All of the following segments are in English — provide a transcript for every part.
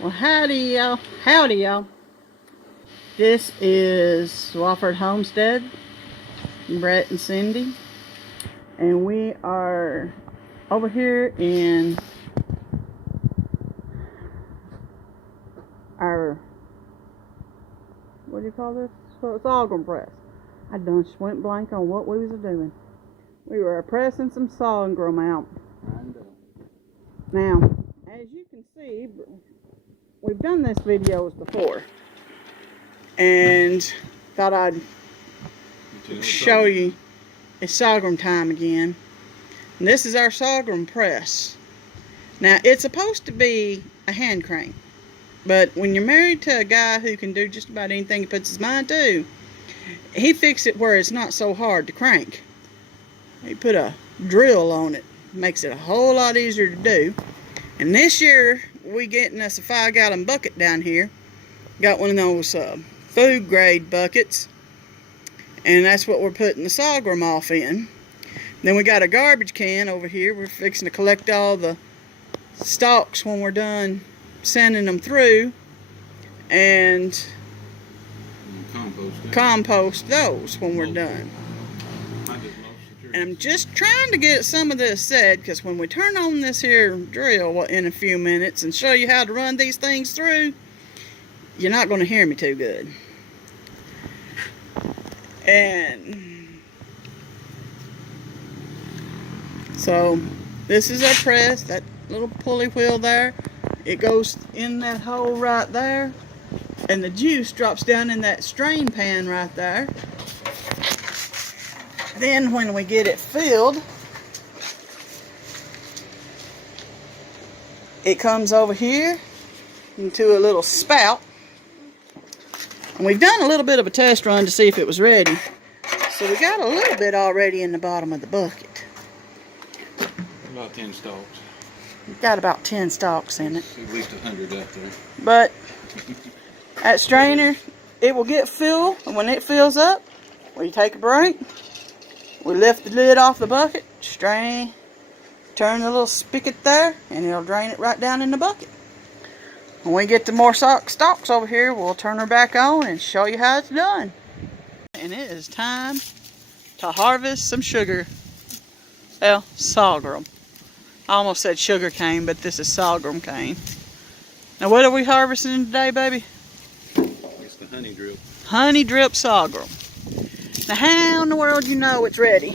Well, howdy y'all. This is Swafford Homestead, Brett and Cindy, and we are over here in our, what do you call this? Sorghum press. I done went blank on what we was doing. We were pressing some sorghum out. Now, as you can see, we've done this videos before, and thought I'd show you. It's sorghum time again. And this is our sorghum press. Now, it's supposed to be a hand crank, but when you're married to a guy who can do just about anything he puts his mind to, he fixed it where it's not so hard to crank. He put a drill on it. Makes it a whole lot easier to do. And this year, we getting us a 5-gallon bucket down here. Got one of those food grade buckets. And that's what we're putting the sorghum off in. Then we got a garbage can over here. We're fixing to collect all the stalks when we're done sending them through. And compost those when we're done. And I'm just trying to get some of this said, because when we turn on this here drill in a few minutes and show you how to run these things through, you're not going to hear me too good. And so this is our press, that little pulley wheel there. It goes in that hole right there, and the juice drops down in that strain pan right there. Then when we get it filled, it comes over here into a little spout. And we've done a little bit of a test run to see if it was ready. So we got a little bit already in the bottom of the bucket. About 10 stalks. We've got about 10 stalks in it. At least 100 up there. But that strainer, it will get full, and when it fills up, we take a break. We lift the lid off the bucket, strain, turn the little spigot there, and it'll drain it right down in the bucket. When we get the more stalks over here, we'll turn her back on and show you how it's done. And it is time to harvest some sugar. Well, sorghum. I almost said sugar cane, but this is sorghum cane. Now what are we harvesting today, baby? It's the honey drip. Honey drip sorghum. Now how in the world do you know it's ready?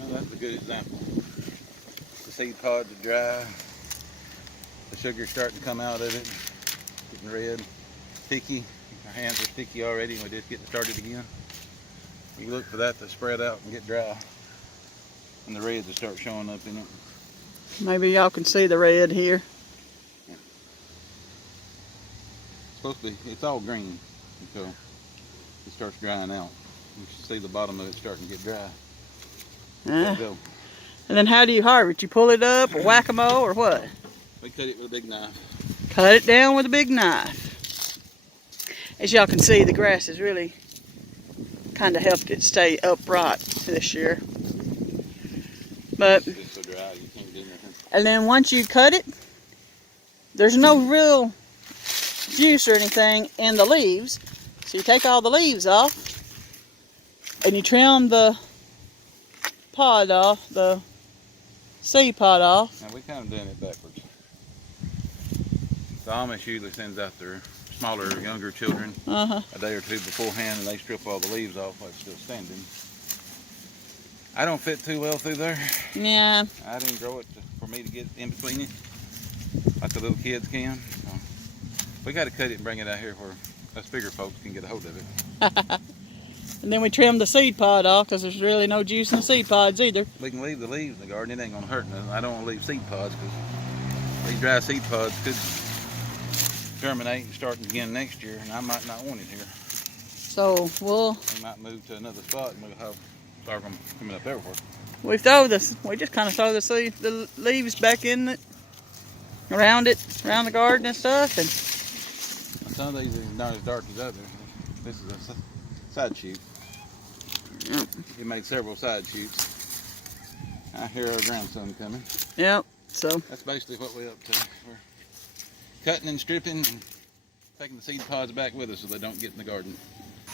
Well, that's a good example. The seed pods are dry. The sugar's starting to come out of it. Getting red, sticky. Our hands are sticky already, and we're just getting started again. You look for that to spread out and get dry, and the reds will start showing up in it. Maybe y'all can see the red here. Yeah. It's supposed to be, it's all green until it starts drying out. You can see the bottom of it starting to get dry. Let it go. And then how do you harvest? You pull it up or whack-a-mole or what? We cut it with a big knife. Cut it down with a big knife. As y'all can see, the grass has really kind of helped it stay upright this year. But It's so dry you can't do nothing. and then once you cut it, there's no real juice or anything in the leaves. So you take all the leaves off and you trim the pod off, the seed pod off. Now we kind of doing it backwards. The Amish usually sends out their smaller, younger children a day or two beforehand, and they strip all the leaves off while it's still standing. I don't fit too well through there. Yeah. I didn't grow it for me to get in between it like the little kids can. So we got to cut it and bring it out here where us bigger folks can get a hold of it. And then we trim the seed pod off because there's really no juice in the seed pods either. We can leave the leaves in the garden. It ain't going to hurt nothing. I don't want to leave seed pods because these dry seed pods could germinate and start again next year, and I might not want it here. So We might move to another spot and we'll have sorghum coming up everywhere. we just kind of throw the leaves back in it, around the garden and stuff. And some of these are not as dark as others. This is a side shoot. Yep. It made several side shoots. I hear our grandson coming. Yep. So that's basically what we're up to. We're cutting and stripping and taking the seed pods back with us so they don't get in the garden.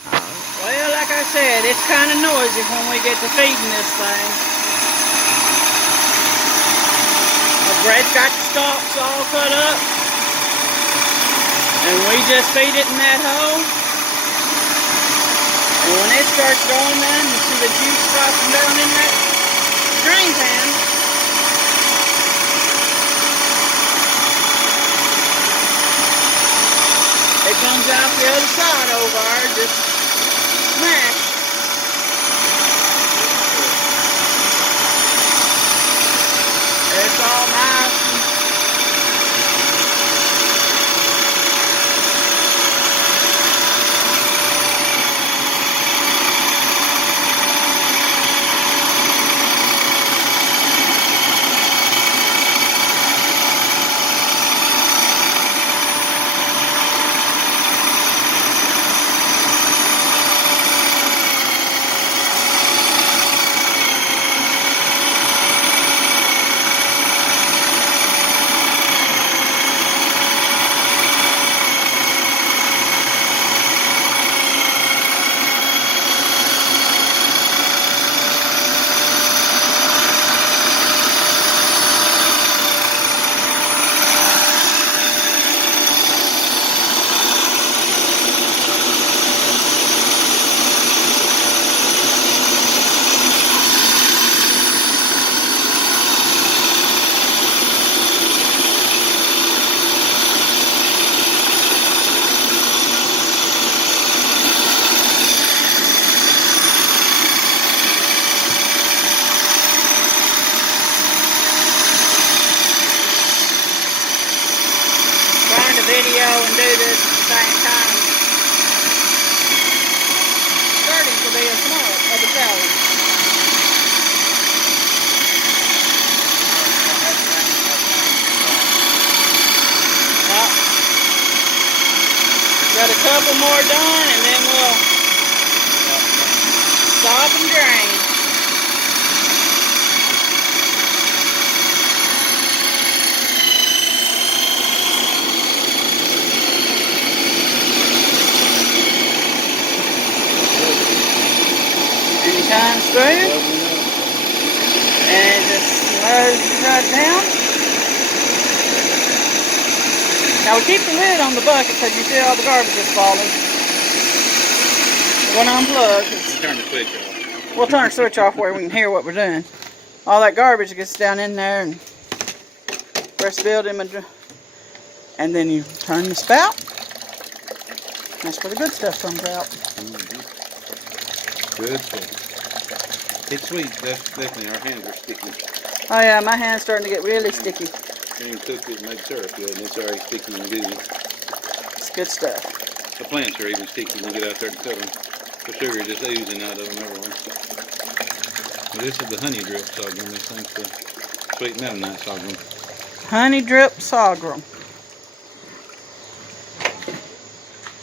Well, like I said, it's kind of noisy when we get to feeding this thing. The bread's got the stalks all cut up, and we just feed it in that hole. And when it starts going then, you see the juice dropping down in that drain pan. It comes out the other side over there, just smash. It's all nice. Video and do this at the same time. Starting to be a small of a challenge. Well, got a couple more done and then we'll stop and drain. Times through, and just load it right down. Now we keep the lid on the bucket because you see all the garbage is falling. We're going to unplug. Turn the switch off. We'll turn the switch off where we can hear what we're doing. All that garbage gets down in there and press build him, and then you turn the spout. That's where the good stuff comes out. Good stuff. It's sweet. That's definitely, our hands are sticky. Oh yeah, my hand's starting to get really sticky. You cooked it and made syrup good, and it's already sticky and gooey. It's good stuff. The plants are even sticky when you get out there to cut them. The sugar just oozing out of them everywhere. Well, this is the honey drip sorghum. This thing's the sweet mennonite sorghum. Honey drip sorghum.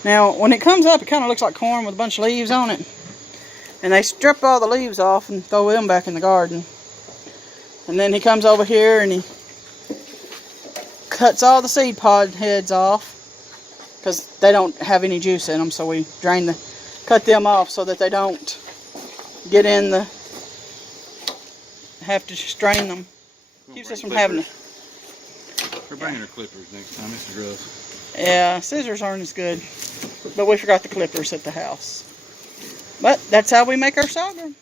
Now, when it comes up, it kind of looks like corn with a bunch of leaves on it. And they strip all the leaves off and throw them back in the garden. And then he comes over here and he cuts all the seed pod heads off because they don't have any juice in them. So we cut them off so that they don't get in the, have to strain them. Keeps us from having to. We're bringing our clippers next time. This is rough. Yeah, scissors aren't as good. But we forgot the clippers at the house. But that's how we make our sorghum.